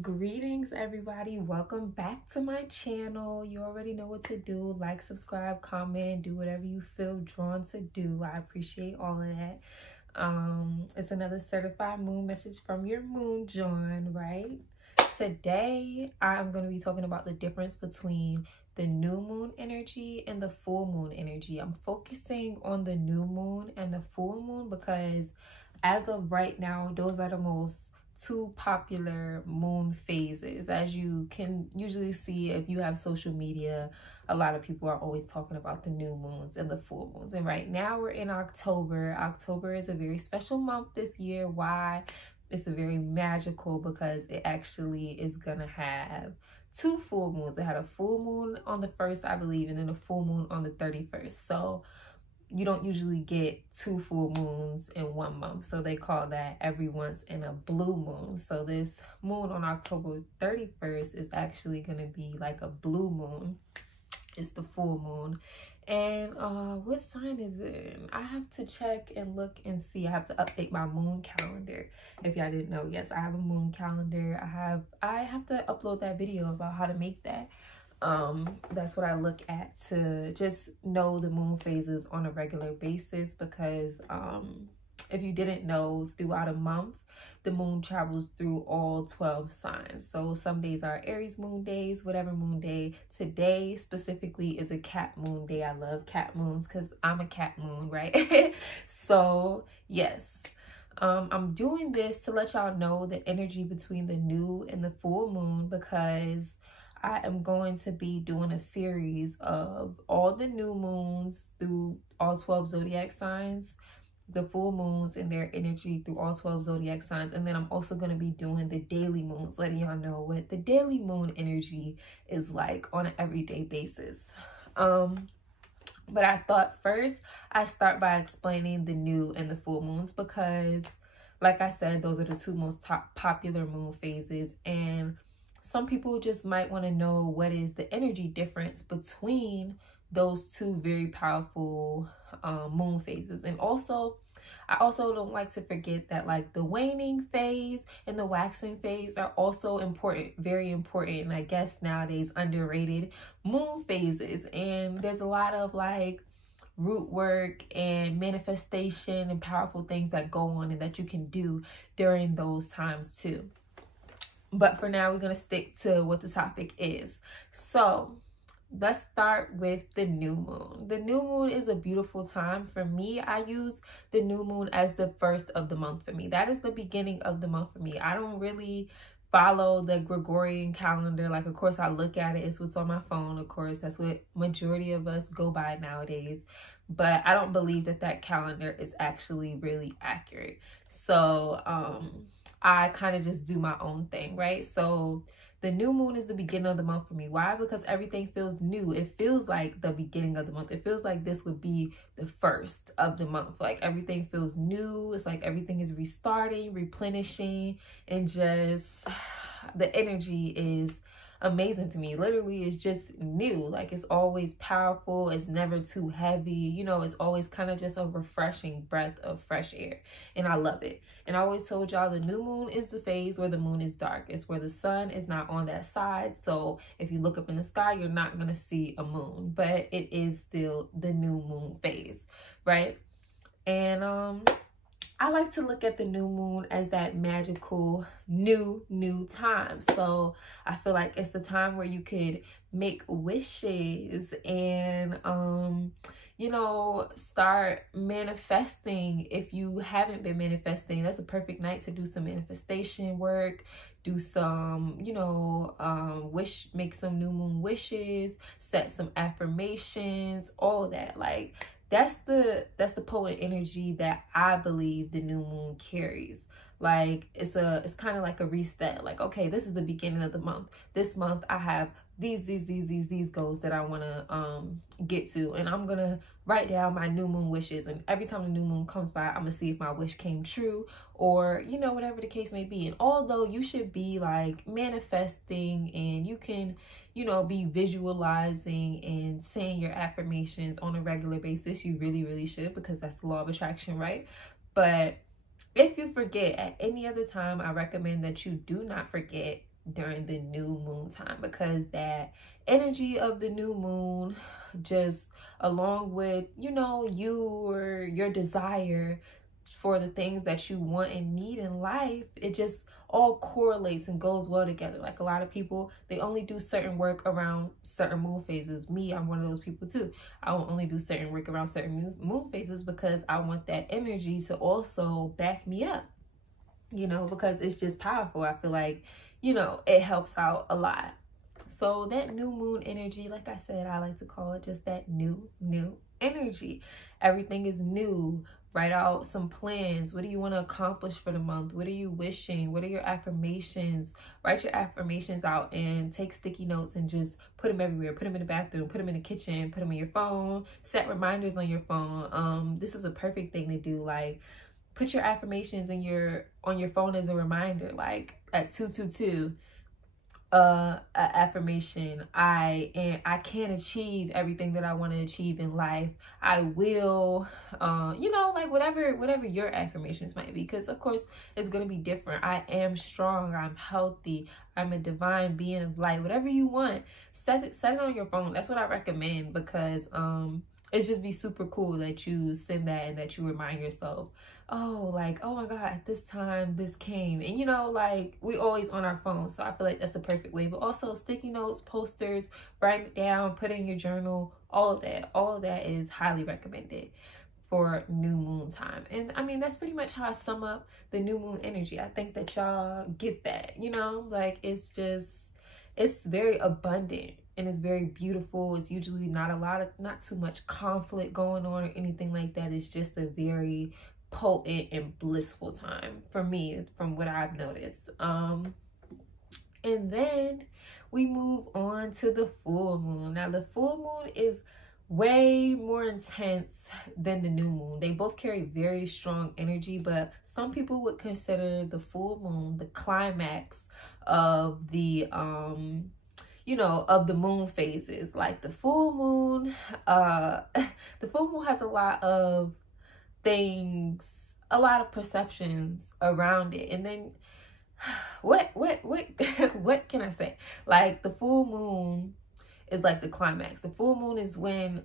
Greetings, everybody. Welcome back to my channel. You already know what to do. Like, subscribe, comment, do whatever you feel drawn to do. I appreciate all of that. It's another certified moon message from your moon, John, right? Today, I'm going to be talking about the difference between the new moon energy and the full moon energy. I'm focusing on the new moon and the full moon because as of right now, those are the most two popular moon phases. As you can usually see if you have social media, a lot of people are always talking about the new moons and the full moons. And right now we're in October. October is a very special month this year. Why? It's a very magical because it actually is gonna have two full moons. It had a full moon on the 1st, I believe, and then a full moon on the 31st. So you don't usually get two full moons in 1 month. So they call that every once in a blue moon. So this moon on October 31st is actually going to be like a blue moon. It's the full moon. And what sign is it in? I have to check and look and see. I have to update my moon calendar. If y'all didn't know, yes, I have a moon calendar. I have to upload that video about how to make that. That's what I look at to just know the moon phases on a regular basis because if you didn't know, throughout a month the moon travels through all 12 signs. So some days are Aries moon days, whatever moon day. Today specifically is a cat moon day. I love cat moons because I'm a cat moon, right? So yes, I'm doing this to let y'all know the energy between the new and the full moon because I am going to be doing a series of all the new moons through all 12 zodiac signs, the full moons and their energy through all 12 zodiac signs. And then I'm also going to be doing the daily moons, letting y'all know what the daily moon energy is like on an everyday basis. But I thought first I start by explaining the new and the full moons because, like I said, those are the two most popular moon phases. And some people just might want to know what is the energy difference between those two very powerful moon phases. And also, I also don't like to forget that like the waning phase and the waxing phase are also important, very important, and I guess nowadays underrated moon phases. And there's a lot of like root work and manifestation and powerful things that go on and that you can do during those times too. But for now, we're going to stick to what the topic is. So let's start with the new moon. The new moon is a beautiful time. For me, I use the new moon as the first of the month for me. That is the beginning of the month for me. I don't really follow the Gregorian calendar. Like, of course, I look at it. It's what's on my phone. Of course, that's what majority of us go by nowadays. But I don't believe that that calendar is actually really accurate. So, I kind of just do my own thing, right? So the new moon is the beginning of the month for me. Why? Because everything feels new. It feels like the beginning of the month. It feels like this would be the first of the month. Like everything feels new. It's like everything is restarting, replenishing, and just the energy is amazing to me. Literally, it's just new. Like it's always powerful. It's never too heavy. You know, it's always kind of just a refreshing breath of fresh air. And I love it. And I always told y'all the new moon is the phase where the moon is dark. It's where the sun is not on that side. So if you look up in the sky, you're not going to see a moon. But it is still the new moon phase, right? And I like to look at the new moon as that magical new time. So I feel like it's the time where you could make wishes and, you know, start manifesting. If you haven't been manifesting, that's a perfect night to do some manifestation work, do some, you know, make some new moon wishes, set some affirmations, all that. Like, that's the potent energy that I believe the new moon carries. Like it's kind of like a reset. Like, okay, this is the beginning of the month. This month I have these goals that I want to get to, and I'm gonna write down my new moon wishes. And every time the new moon comes by, I'm gonna see if my wish came true, or you know, whatever the case may be. And although you should be like manifesting, and you can, you know, be visualizing and saying your affirmations on a regular basis, you really should, because that's the law of attraction, right? But if you forget at any other time, I recommend that you do not forget during the new moon time, because that energy of the new moon, just along with, you know, your desire for the things that you want and need in life, it just all correlates and goes well together. Like a lot of people, they only do certain work around certain moon phases. Me, I'm one of those people too. I will only do certain work around certain moon phases because I want that energy to also back me up, you know, because it's just powerful. I feel like, you know, it helps out a lot. So that new moon energy, like I said, I like to call it just that new energy. Everything is new. Write out some plans. What do you want to accomplish for the month? What are you wishing? What are your affirmations? Write your affirmations out and take sticky notes and just put them everywhere. Put them in the bathroom, put them in the kitchen, put them in your phone, set reminders on your phone. This is a perfect thing to do. Like, put your affirmations on your phone as a reminder, like at 222. Affirmation: I can achieve everything that I want to achieve in life. I will, you know, like whatever your affirmations might be, because of course it's going to be different. I am strong, I'm healthy, I'm a divine being of light. Whatever you want, set it on your phone. That's what I recommend, because it's just be super cool that you send that and that you remind yourself, oh, like, oh my God, at this time this came. And you know, like, we always on our phones, so I feel like that's the perfect way. But also sticky notes, posters, write it down, put it in your journal, all of that is highly recommended for new moon time. And I mean, that's pretty much how I sum up the new moon energy. I think that y'all get that, you know, like, it's very abundant and it's very beautiful. It's usually not too much conflict going on or anything like that. It's just a very potent and blissful time for me, from what I've noticed. And then we move on to the full moon. Now the full moon is way more intense than the new moon. They both carry very strong energy, but some people would consider the full moon the climax of the you know, of the moon phases. Like the full moon, the full moon has a lot of things, a lot of perceptions around it. And then what what can I say? Like the full moon is like the climax. The full moon is when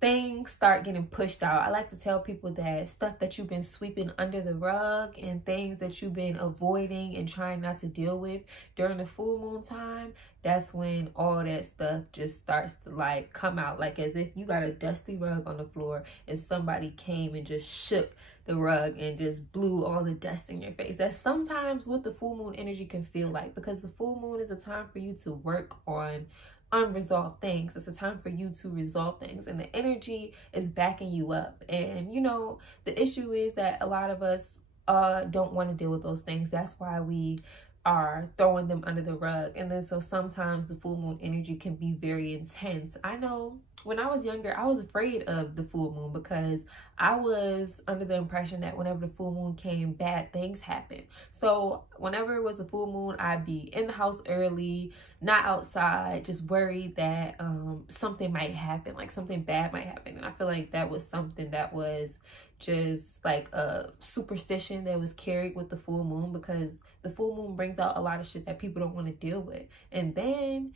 things start getting pushed out. I like to tell people that stuff that you've been sweeping under the rug and things that you've been avoiding and trying not to deal with during the full moon time, that's when all that stuff just starts to like come out, like as if you got a dusty rug on the floor and somebody came and just shook the rug and just blew all the dust in your face. That's sometimes what the full moon energy can feel like, because the full moon is a time for you to work on unresolved things. It's a time for you to resolve things, and the energy is backing you up. And you know, the issue is that a lot of us don't want to deal with those things. That's why we are throwing them under the rug. And then so sometimes the full moon energy can be very intense. I know when I was younger, I was afraid of the full moon because I was under the impression that whenever the full moon came, bad things happened. So whenever it was a full moon, I'd be in the house early, not outside, just worried that something might happen, like something bad might happen. And I feel like that was something that was just like a superstition that was carried with the full moon, because the full moon brings out a lot of shit that people don't want to deal with. And then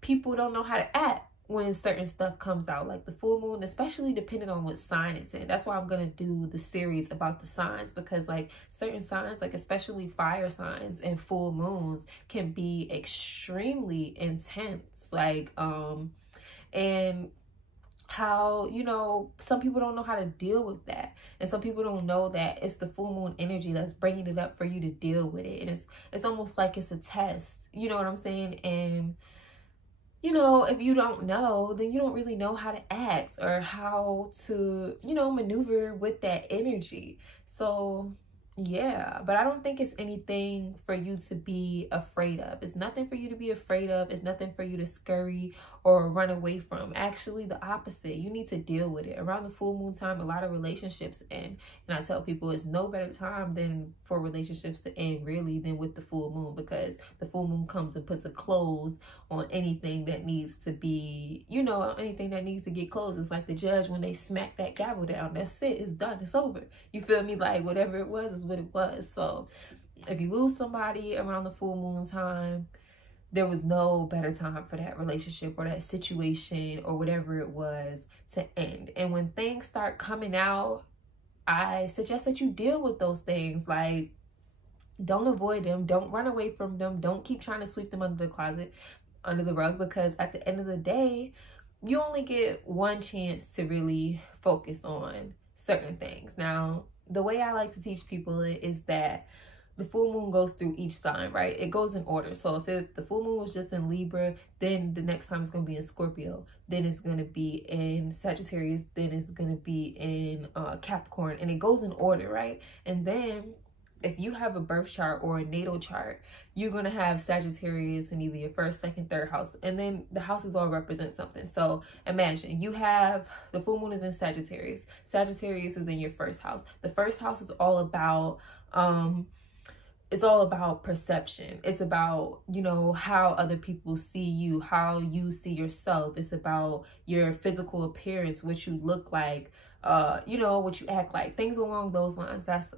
people don't know how to act when certain stuff comes out, like the full moon, especially depending on what sign it's in. That's why I'm gonna do the series about the signs, because like certain signs, like especially fire signs and full moons, can be extremely intense. Like and how, you know, some people don't know how to deal with that, and some people don't know that it's the full moon energy that's bringing it up for you to deal with it. And it's almost like it's a test, you know what I'm saying? And you know, if you don't know, then you don't really know how to act or how to, you know, maneuver with that energy. So yeah, but I don't think it's anything for you to be afraid of. It's nothing for you to be afraid of. It's nothing for you to scurry or run away from. Actually, the opposite. You need to deal with it. Around the full moon time, a lot of relationships end. And I tell people it's no better time than for relationships to end, really, than with the full moon, because the full moon comes and puts a close on anything that needs to be, you know, anything that needs to get closed. It's like the judge when they smack that gavel down. That's it. It's done. It's over. You feel me? Like whatever it was is what it was. So if you lose somebody around the full moon time, there was no better time for that relationship or that situation or whatever it was to end. And when things start coming out, I suggest that you deal with those things. Like, don't avoid them. Don't run away from them. Don't keep trying to sweep them under the closet, under the rug, because at the end of the day, you only get one chance to really focus on certain things. Now, the way I like to teach people is that the full moon goes through each sign, right? It goes in order. So if the full moon was just in Libra, then the next time it's going to be in Scorpio, then it's going to be in Sagittarius, then it's going to be in Capricorn, and it goes in order, right? And then if you have a birth chart or a natal chart, you're going to have Sagittarius in either your first, second, third house. And then the houses all represent something. So imagine you have the full moon is in Sagittarius. Sagittarius is in your first house. The first house is all about, it's all about perception. It's about, you know, how other people see you, how you see yourself. It's about your physical appearance, what you look like, you know, what you act like, things along those lines. That's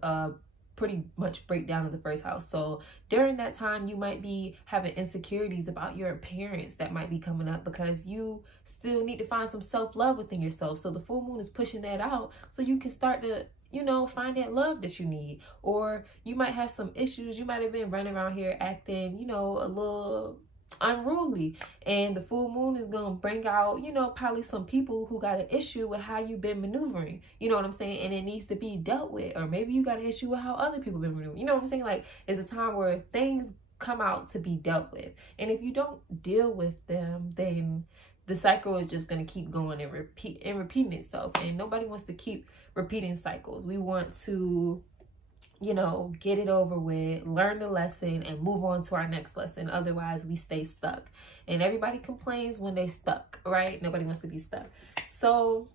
pretty much breakdown of the first house. So during that time, you might be having insecurities about your appearance that might be coming up, because you still need to find some self-love within yourself. So the full moon is pushing that out so you can start to, you know, find that love that you need. Or you might have some issues. You might have been running around here acting, you know, a little unruly, and the full moon is gonna bring out, you know, probably some people who got an issue with how you've been maneuvering, you know what I'm saying, and it needs to be dealt with. Or maybe you got an issue with how other people been maneuvering, you know what I'm saying. Like, it's a time where things come out to be dealt with, and if you don't deal with them, then the cycle is just going to keep going and repeating itself, and nobody wants to keep repeating cycles. We want to, you know, get it over with, learn the lesson, and move on to our next lesson. Otherwise, we stay stuck. And everybody complains when they stuck, right? Nobody wants to be stuck. So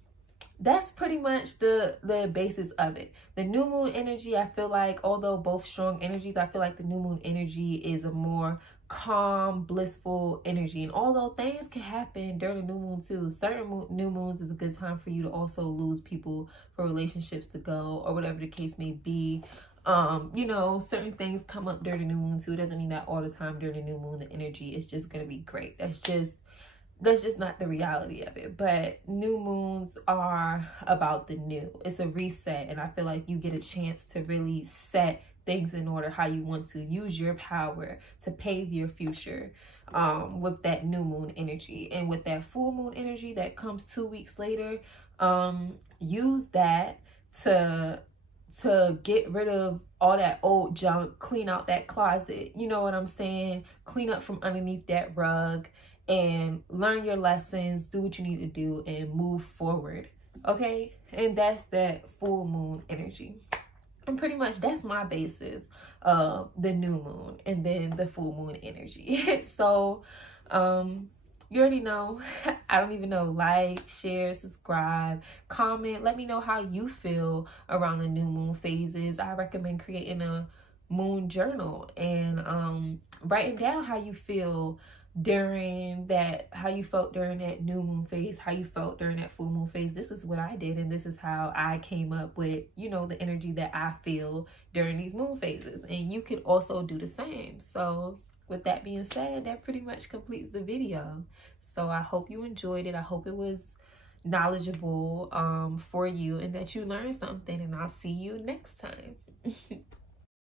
that's pretty much the basis of it. The new moon energy, I feel like, although both strong energies, I feel like the new moon energy is a more calm, blissful energy. And although things can happen during the new moon too, certain new moons is a good time for you to also lose people, for relationships to go, or whatever the case may be. You know, certain things come up during the new moon too. It doesn't mean that all the time during the new moon the energy is just gonna be great. That's just not the reality of it. But new moons are about the new. It's a reset, and I feel like you get a chance to really set things in order how you want to use your power to pave your future with that new moon energy. And with that full moon energy that comes 2 weeks later, use that to get rid of all that old junk, clean out that closet, you know what I'm saying, clean up from underneath that rug, and learn your lessons, do what you need to do, and move forward, okay? And that's that full moon energy. And pretty much that's my basis of the new moon and then the full moon energy. So you already know. I don't even know. Like, share, subscribe, comment. Let me know how you feel around the new moon phases. I recommend creating a moon journal and writing down how you feel during that, how you felt during that new moon phase, how you felt during that full moon phase. This is what I did, and this is how I came up with, you know, the energy that I feel during these moon phases. And you could also do the same. So with that being said, that pretty much completes the video. So I hope you enjoyed it. I hope it was knowledgeable for you, and that you learned something, and I'll see you next time.